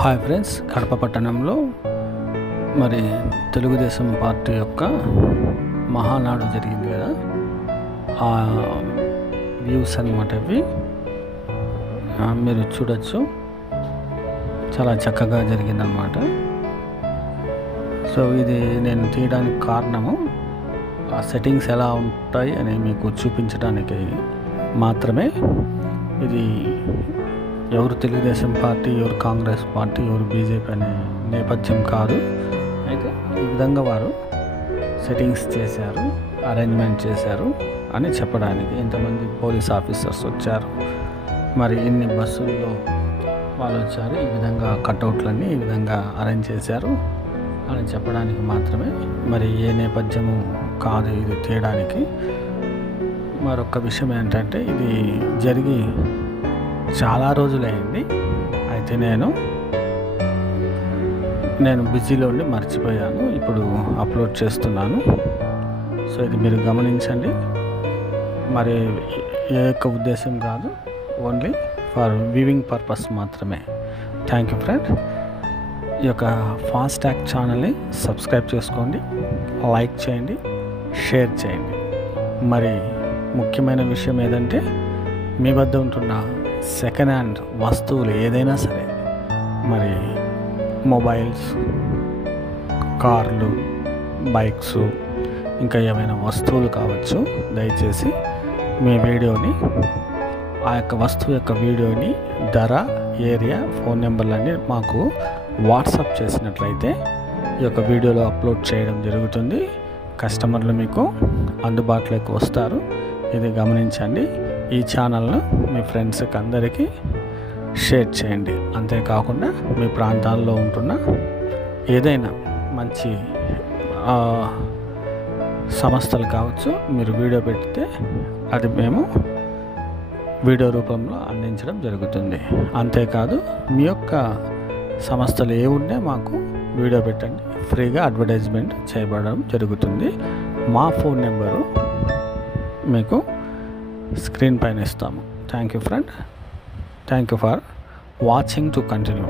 Hi friends, Kadapa పట్టణంలో మరి Telugu Desam party యొక్క మహానాడు జరిగింది కదా, ఆ వ్యూస్ అన్నమాట ఇవి. మీరు చూడొచ్చు, చాలా చక్కగా జరిగిందనమాట. సో ఇది నేను తీయడానికి కారణము ఆ సెట్టింగ్స్ ఎలా ఉంటాయి అని మీకు చూపించడానికి మాత్రమే. ఇది ఎవరు తెలుగుదేశం పార్టీ, ఎవరు కాంగ్రెస్ పార్టీ, ఎవరు బీజేపీ అనే నేపథ్యం కాదు. అయితే ఈ విధంగా వారు సెట్టింగ్స్ చేశారు, అరేంజ్మెంట్ చేశారు అని చెప్పడానికి. ఇంతమంది పోలీస్ ఆఫీసర్స్ వచ్చారు, మరి ఇన్ని బస్సుల్లో వాళ్ళు వచ్చారు, ఈ విధంగా కట్అవుట్లన్నీ ఈ విధంగా అరేంజ్ చేశారు అని చెప్పడానికి మాత్రమే. మరి ఏ నేపథ్యము కాదు ఇది తీయడానికి. మరొక విషయం ఏంటంటే, ఇది జరిగి చాలా రోజులైంది. అయితే నేను బిజీలో ఉండి మర్చిపోయాను, ఇప్పుడు అప్లోడ్ చేస్తున్నాను. సో ఇది మీరు గమనించండి. మరి ఏ యొక్క ఉద్దేశం కాదు, ఓన్లీ ఫర్ వ్యూవింగ్ పర్పస్ మాత్రమే. Thank you friend. ఈ యొక్క ఫాస్ట్ ట్యాగ్ ఛానల్ని సబ్స్క్రైబ్ చేసుకోండి, లైక్ చేయండి, షేర్ చేయండి. మరి ముఖ్యమైన విషయం ఏదంటే, మీ వద్ద ఉంటున్న సెకండ్ హ్యాండ్ వస్తువులు ఏదైనా సరే, మరి మొబైల్స్, కార్లు, బైక్స్, ఇంకా ఏమైనా వస్తువులు కావచ్చు, దయచేసి మీ వీడియోని, ఆ యొక్క వస్తువు యొక్క వీడియోని, ధర, ఏరియా, ఫోన్ నెంబర్లన్నీ మాకు వాట్సాప్ చేసినట్లయితే ఈ యొక్క వీడియోలో అప్లోడ్ చేయడం జరుగుతుంది. కస్టమర్లు మీకు అందుబాటులోకి వస్తారు. ఇది గమనించండి. ఈ ఛానల్ను మీ ఫ్రెండ్స్కి అందరికీ షేర్ చేయండి. అంతేకాకుండా మీ ప్రాంతాల్లో ఉంటున్న ఏదైనా మంచి సంస్థలు కావచ్చు, మీరు వీడియో పెడితే అది మేము వీడియో రూపంలో అందించడం జరుగుతుంది. అంతేకాదు, మీ యొక్క సంస్థలు ఏ ఉంటే మాకు వీడియో పెట్టండి, ఫ్రీగా అడ్వర్టైజ్మెంట్ చేయబడడం జరుగుతుంది. మా ఫోన్ నెంబరు మీకు స్క్రీన్ పైన ఇస్తాము. Thank you friend. Thank you for watching to continue.